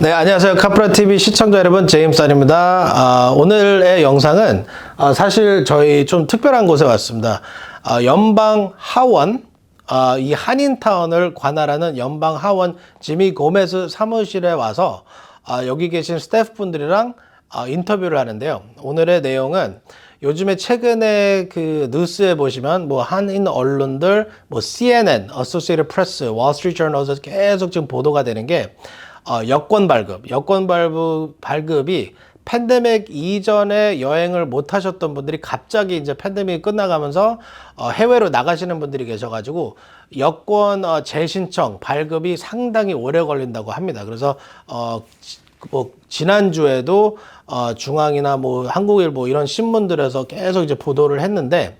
네, 안녕하세요. 카플라 TV 시청자 여러분, 제임스입니다. 오늘의 영상은 사실 저희 좀 특별한 곳에 왔습니다. 연방 하원, 이 한인타운을 관할하는 연방 하원 지미 고메스 사무실에 와서 여기 계신 스태프분들이랑 인터뷰를 하는데요. 오늘의 내용은 요즘에 최근에 그 뉴스에 보시면 뭐 한인 언론들, 뭐 CNN, Associated Press, Wall Street Journal에서 계속 지금 보도가 되는 게 여권 발급이 팬데믹 이전에 여행을 못 하셨던 분들이 갑자기 이제 팬데믹이 끝나가면서 해외로 나가시는 분들이 계셔가지고 여권 재신청 발급이 상당히 오래 걸린다고 합니다. 그래서 뭐 지난주에도 중앙이나 뭐 한국일보 이런 신문들에서 계속 이제 보도를 했는데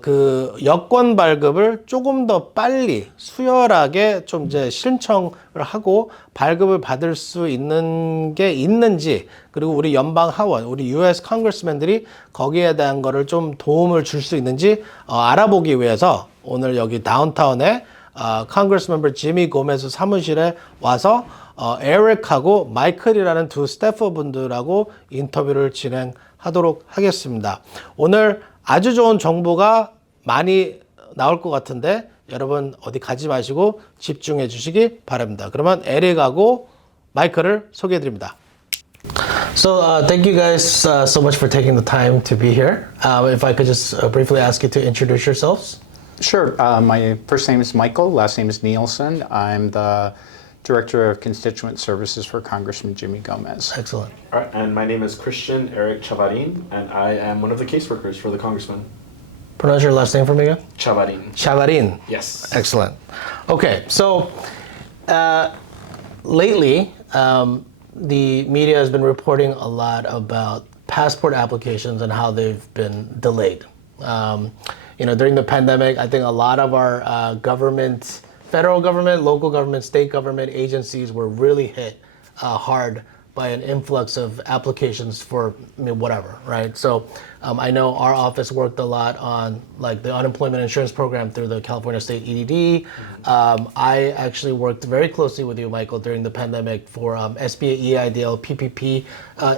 그 여권 발급을 조금 더 빨리 수월하게 좀 이제 신청을 하고 발급을 받을 수 있는 게 있는지, 그리고 우리 연방 하원, 우리 US Congressman들이 거기에 대한 거를 좀 도움을 줄 수 있는지 알아보기 위해서 오늘 여기 다운타운에 Congressman 지미 고메스 사무실에 와서 에릭하고 마이클이라는 두 스태프분들하고 인터뷰를 진행하도록 하겠습니다. 오늘 아주 좋은 정보가 많이 나올 것 같은데 여러분 어디 가지 마시고 집중해 주시기 바랍니다. 그러면 에릭하고 마이클을 소개해 드립니다. So thank you guys so much for taking the time to be here. If I could just briefly ask you to introduce yourselves. Sure. My first name is Michael. Last name is Nielsen. I'm the Director of Constituent Services for Congressman Jimmy Gomez. Excellent. All right, and my name is Christian Eric Chavarin, and I am one of the caseworkers for the Congressman. Pronounce your last name for me again. Chavarin. Chavarin. Yes. Excellent. Okay, so lately the media has been reporting a lot about passport applications and how they've been delayed. During the pandemic, I think a lot of our government, federal government, local government, state government agencies were really hit hard by an influx of applications for whatever, right? So I know our office worked a lot on like the unemployment insurance program through the California State EDD. I actually worked very closely with you, Michael, during the pandemic for SBA EIDL PPP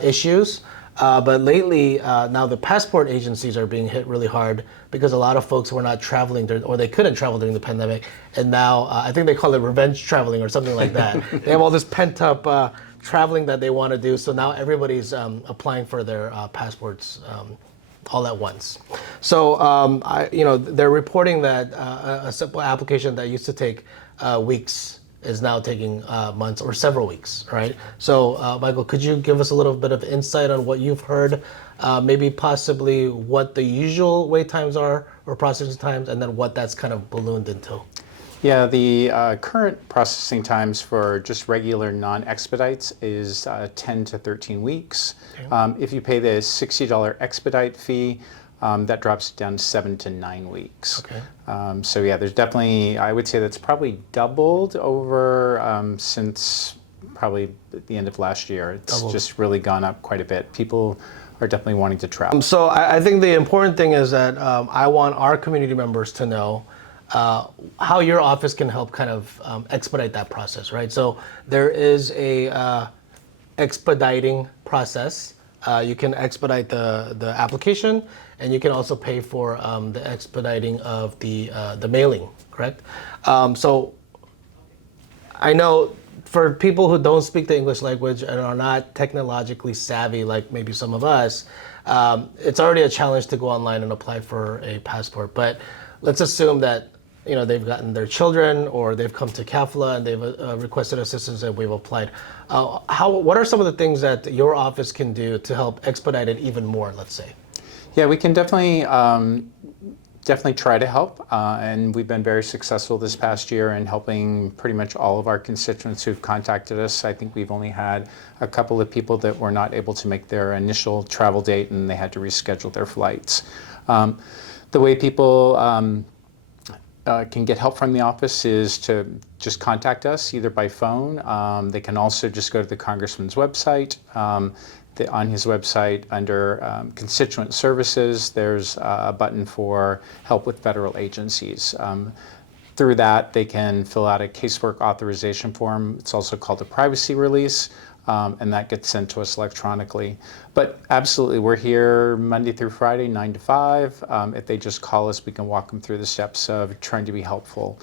issues. But lately, now the passport agencies are being hit really hard because a lot of folks were not traveling or they couldn't travel during the pandemic. And now I think they call it revenge traveling or something like that. They have all this pent up traveling that they want to do. So now everybody's applying for their passports all at once. So, they're reporting that a simple application that used to take weeks is now taking months or several weeks, right? So, Michael, could you give us a little bit of insight on what you've heard, maybe possibly what the usual wait times are or processing times, and then what that's kind of ballooned into? Yeah, the current processing times for just regular non-expedites is 10 to 13 weeks. Okay. If you pay the $60 expedite fee, that drops down to 7 to 9 weeks. Okay. So yeah, there's definitely, I would say that's probably doubled over since probably the end of last year. It's just really gone up quite a bit. People are definitely wanting to travel. So I think the important thing is that I want our community members to know how your office can help kind of expedite that process, right? So there is a expediting process. You can expedite the application, and you can also pay for the expediting of the mailing, correct? So I know for people who don't speak the English language and are not technologically savvy like maybe some of us, it's already a challenge to go online and apply for a passport. But let's assume that they've gotten their children or they've come to KAFLA and they've requested assistance and we've applied. What are some of the things that your office can do to help expedite it even more, let's say? Yeah, we can definitely try to help, and we've been very successful this past year in helping pretty much all of our constituents who've contacted us. I think we've only had a couple of people that were not able to make their initial travel date and they had to reschedule their flights. The way people can get help from the office is to just contact us either by phone. They can also just go to the Congressman's website. On his website under constituent services, there's a button for help with federal agencies. through that, they can fill out a casework authorization form. It's also called a privacy release, and that gets sent to us electronically. But absolutely, we're here Monday through Friday, 9 to 5. If they just call us, we can walk them through the steps of trying to be helpful.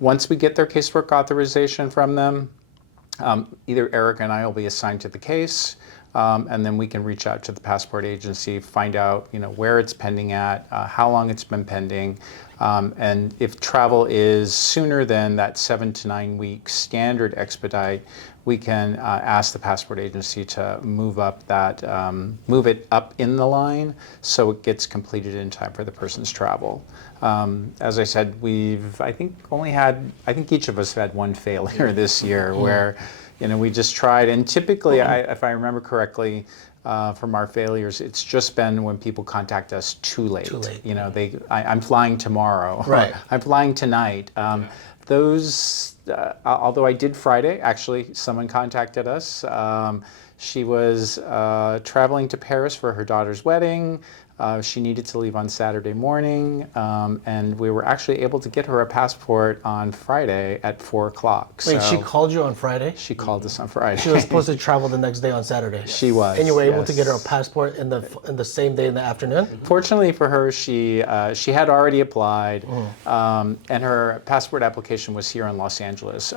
Once we get their casework authorization from them, either Eric and I will be assigned to the case, and then we can reach out to the passport agency, find out where it's pending at, how long it's been pending, and if travel is sooner than that 7 to 9 week standard expedite, we can ask the passport agency to move it up in the line so it gets completed in time for the person's travel. As I said, I think each of us have had one failure this year where we just tried, and typically, if I remember correctly, from our failures, it's just been when people contact us too late. I'm flying tomorrow. Right. I'm flying tonight. Those, although I did Friday, actually, someone contacted us. She was traveling to Paris for her daughter's wedding. She needed to leave on Saturday morning, and we were actually able to get her a passport on Friday at 4 o'clock. Wait, she called you on Friday? She called us on Friday. She was supposed to travel the next day on Saturday. She was. And you were able to get her a passport in the same day in the afternoon? Fortunately for her, she had already applied, and her passport application was here in Los Angeles.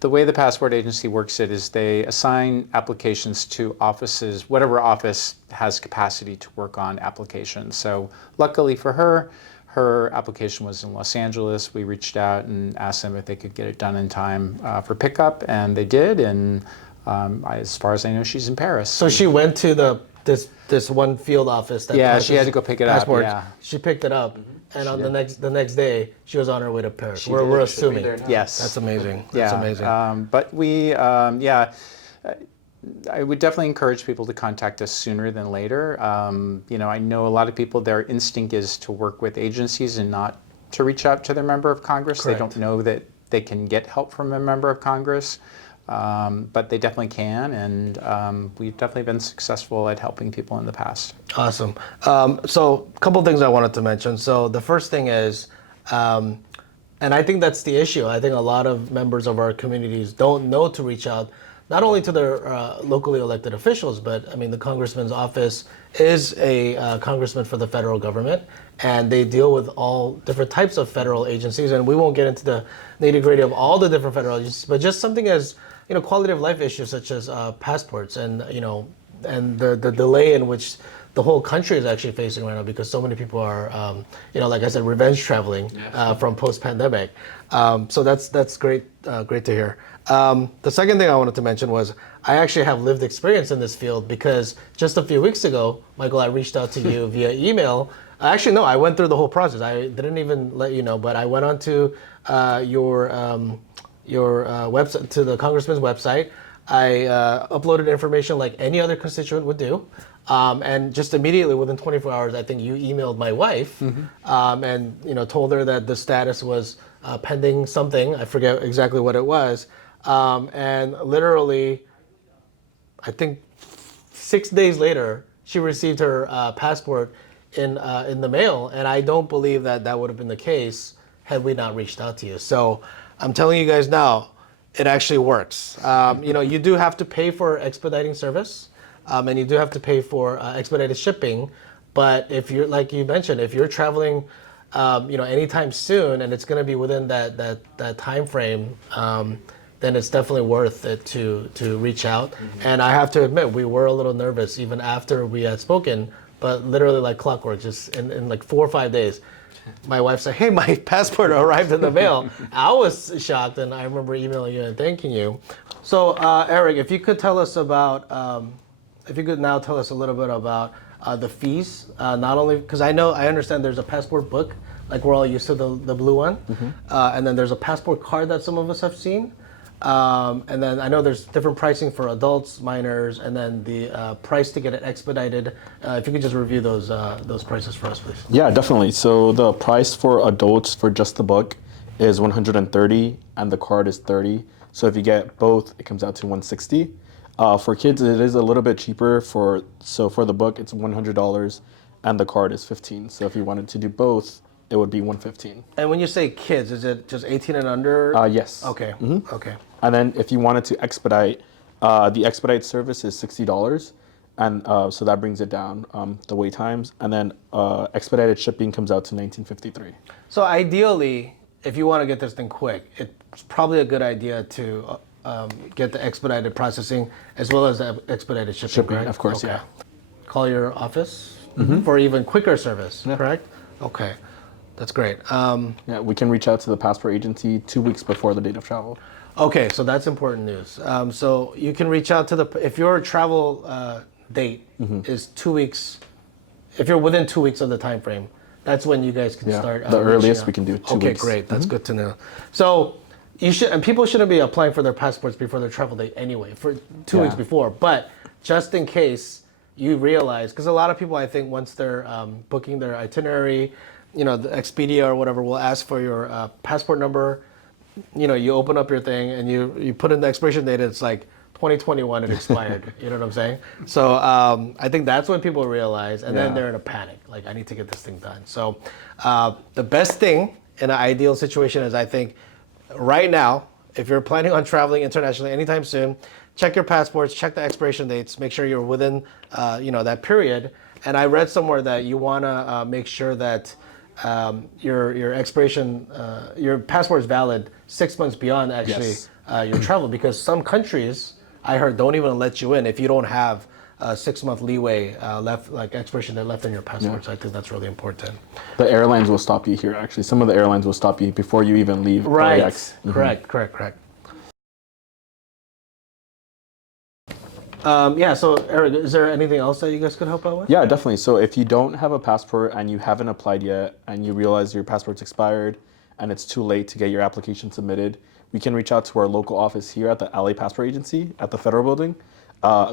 The way the passport agency works it is they assign applications to offices, whatever office has capacity to work on applications. So luckily for her, her application was in Los Angeles. We reached out and asked them if they could get it done in time for pickup, and they did. And as far as I know, she's in Paris. So she went to this one field office. That she had to go pick it up. Yeah. She picked it up. And on the next day, she was on her way to Paris. We're assuming. Yes. That's amazing. That's amazing. But we, I would definitely encourage people to contact us sooner than later. I know a lot of people, their instinct is to work with agencies and not to reach out to their member of Congress. Correct. They don't know that they can get help from a member of Congress. But they definitely can, and we've definitely been successful at helping people in the past. Awesome. So a couple things I wanted to mention. So the first thing is, and I think that's the issue. I think a lot of members of our communities don't know to reach out, not only to their locally elected officials, but I mean, the congressman's office is a congressman for the federal government, and they deal with all different types of federal agencies. And we won't get into the nitty-gritty of all the different federal agencies, but just something as quality of life issues such as passports and and the delay in which the whole country is actually facing right now because so many people are like I said, revenge traveling from post-pandemic. So that's great to hear. The second thing I wanted to mention was I actually have lived experience in this field because just a few weeks ago, Michael, I reached out to you via email. Actually, no, I went through the whole process. I didn't even let you know, but I went on to your website, to the congressman's website. I uploaded information like any other constituent would do. And just immediately within 24 hours, I think you emailed my wife and told her that the status was pending something. I forget exactly what it was. And literally, I think 6 days later, she received her passport in the mail. And I don't believe that would have been the case had we not reached out to you. So I'm telling you guys now, it actually works. You do have to pay for expediting service, and you do have to pay for expedited shipping. But if you're, like you mentioned, if you're traveling, anytime soon, and it's going to be within that time frame, then it's definitely worth it to reach out. And I have to admit, we were a little nervous even after we had spoken. But literally, like clockwork, just in like 4 or 5 days. My wife said, "Hey, my passport arrived in the mail." I was shocked, and I remember emailing you and thanking you. So, Eric, if you could tell us about, if you could now tell us a little bit about the fees, not only because I understand there's a passport book, like we're all used to the blue one, and then there's a passport card that some of us have seen. And then I know there's different pricing for adults, minors, and then the price to get it expedited. If you could just review those prices for us, please. Yeah, definitely. So the price for adults for just the book is $130, and the card is $30. So if you get both, it comes out to $160. For kids, it is a little bit cheaper. For the book, it's $100, and the card is $15. So if you wanted to do both, it would be 115. And when you say kids, is it just 18 and under? Yes. Okay. Okay. And then if you wanted to expedite, the expedite service is $60, and so that brings it down the wait times. And then expedited shipping comes out to $19.53. So ideally, if you want to get this thing quick, it's probably a good idea to get the expedited processing as well as the expedited shipping, right? Of course, yeah. Call your office for even quicker service, correct? Okay, that's great. Yeah, we can reach out to the passport agency 2 weeks before the date of travel. Okay, so that's important news. So you can reach out to if your travel date is 2 weeks, if you're within 2 weeks of the time frame, that's when you guys can start. The reaching earliest out. we can do 2 Okay, weeks. great. That's good to know. So you should, and people shouldn't be applying for their passports before their travel date anyway, for 2 weeks before. But just in case you realize, because a lot of people, I think, once they're booking their itinerary, the Expedia or whatever will ask for your passport number. You open up your thing and you put in the expiration date. It's like 2021 it expired. You know what I'm saying? So I think that's when people realize, and then they're in a panic. Like, I need to get this thing done. So the best thing in an ideal situation is, I think, right now, if you're planning on traveling internationally anytime soon, check your passports, check the expiration dates, make sure you're within that period. And I read somewhere that you want to make sure that your expiration, your passport is valid 6 months beyond actually your travel, because some countries, I heard, don't even let you in if you don't have a 6 month leeway left, like expiration date left in your passport. So I think that's really important. The airlines will stop you here, actually. Some of the airlines will stop you before you even leave. Right. LAX. Correct. So Eric, is there anything else that you guys could help out with? Yeah, definitely. So if you don't have a passport and you haven't applied yet and you realize your passport's expired and it's too late to get your application submitted, we can reach out to our local office here at the LA Passport Agency at the Federal Building,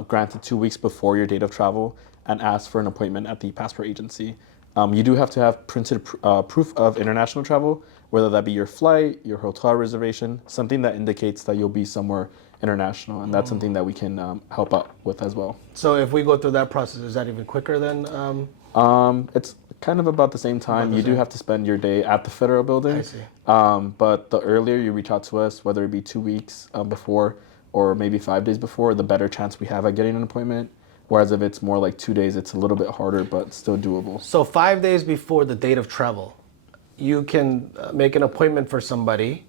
granted 2 weeks before your date of travel, and ask for an appointment at the passport agency. You do have to have printed proof of international travel, whether that be your flight, your hotel reservation, something that indicates that you'll be somewhere international, and that's something that we can help out with as well. So if we go through that process, is that even quicker than? It's kind of about the same time. You do have to spend your day at the Federal Building. I see. But the earlier you reach out to us, whether it be 2 weeks before or maybe 5 days before, the better chance we have at getting an appointment. Whereas if it's more like 2 days, it's a little bit harder, but still doable. So 5 days before the date of travel, you can make an appointment for somebody,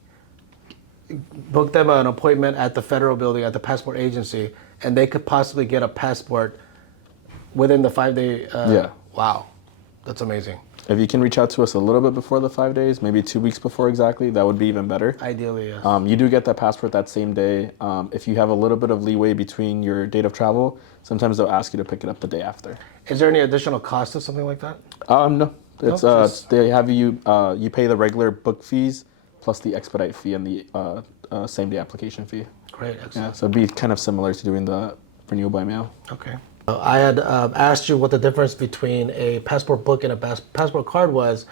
book them an appointment at the Federal Building, at the passport agency, and they could possibly get a passport within the 5 day. Wow, that's amazing. If you can reach out to us a little bit before the 5 days, maybe 2 weeks before exactly, that would be even better. Ideally, yes. You do get that passport that same day. If you have a little bit of leeway between your date of travel, sometimes they'll ask you to pick it up the day after. Is there any additional cost to something like that? No. It's just- they have you you pay the regular book fees plus the expedite fee and the same day application fee. Great, excellent. Yeah, so it'd be kind of similar to doing the renewal by mail. Okay. I had asked you what the difference between a passport book and a passport card was.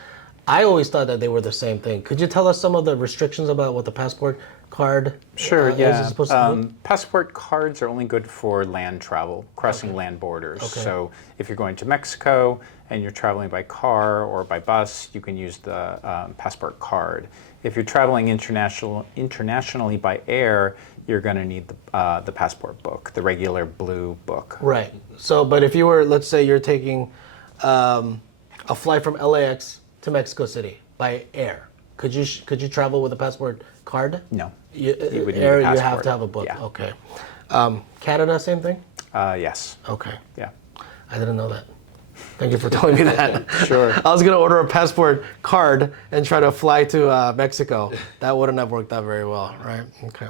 I always thought that they were the same thing. Could you tell us some of the restrictions about what the passport card is supposed to do? Passport cards are only good for land travel, crossing land borders. So if you're going to Mexico and you're traveling by car or by bus, you can use the passport card. If you're traveling internationally by air, you're going to need the passport book, the regular blue book. Right. So, but if you were, let's say you're taking a flight from LAX to Mexico City by air, could you travel with a passport card? No. You would need air, a you have passport. to have a book. Yeah. Okay. Canada, same thing? Yes. Okay. Yeah. I didn't know that. Thank you for telling me that. Sure. I was going to order a passport card and try to fly to Mexico. That wouldn't have worked out very well, right? Okay.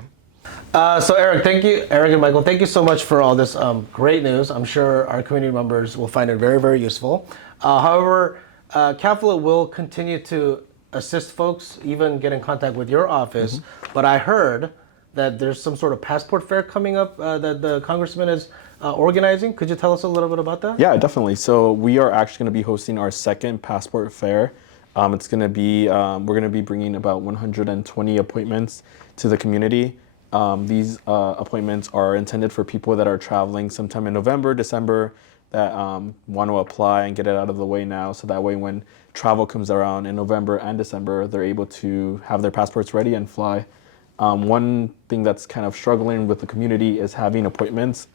So Eric and Michael, thank you so much for all this great news. I'm sure our community members will find it very, very useful. However, KAFLA will continue to assist folks, even get in contact with your office. But I heard that there's some sort of passport fair coming up that the Congressman is organizing. Could you tell us a little bit about that? Yeah, definitely. So we are actually going to be hosting our second passport fair. It's going to be, we're going to be bringing about 120 appointments to the community. These appointments are intended for people that are traveling sometime in November, December, that want to apply and get it out of the way now, so that way when travel comes around in November and December, they're able to have their passports ready and fly. One thing that's kind of struggling with the community is having appointments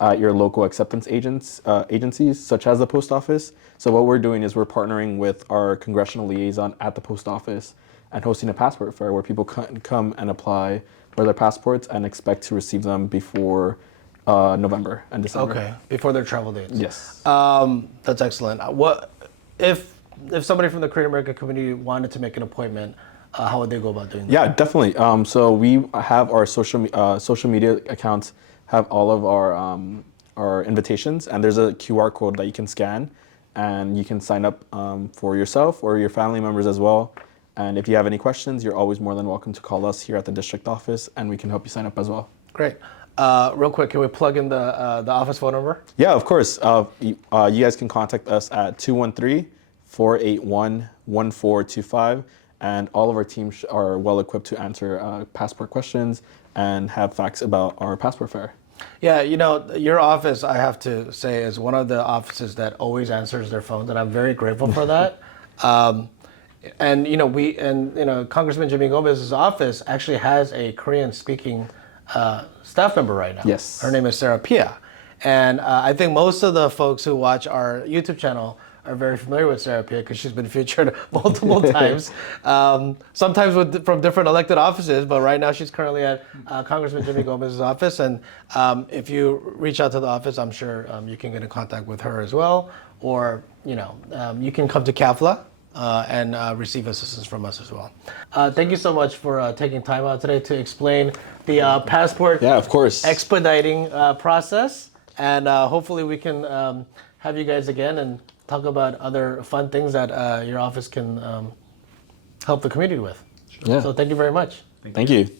at your local acceptance agencies, such as the post office. So what we're doing is we're partnering with our congressional liaison at the post office and hosting a passport fair where people can come and apply for their passports and expect to receive them before November and December. Okay, before their travel dates. Yes. That's excellent. What if somebody from the Korean American community wanted to make an appointment? How would they go about doing that? Yeah, definitely. So we have our social media accounts have all of our invitations, and there's a QR code that you can scan, and you can sign up for yourself or your family members as well. And if you have any questions, you're always more than welcome to call us here at the district office, and we can help you sign up as well. Great. Real quick, can we plug in the office phone number? Yeah, of course. You guys can contact us at 213-481-1425, and all of our teams are well equipped to answer passport questions and have facts about our passport fair. Yeah, you know, your office, I have to say, is one of the offices that always answers their phones, and I'm very grateful for that. And Congressman Jimmy Gomez's office actually has a Korean-speaking staff member right now. Yes. Her name is Sarah Pia. And I think most of the folks who watch our YouTube channel are very familiar with Sarah Pia because she's been featured multiple times, sometimes from different elected offices, but right now she's currently at Congressman Jimmy Gomez's office. And if you reach out to the office, I'm sure you can get in contact with her as well, or you can come to KAFLA and receive assistance from us as well. Thank you so much for taking time out today to explain the passport of course. expediting process. And hopefully we can have you guys again and talk about other fun things that your office can help the community with. Yeah. So thank you very much. Thank you.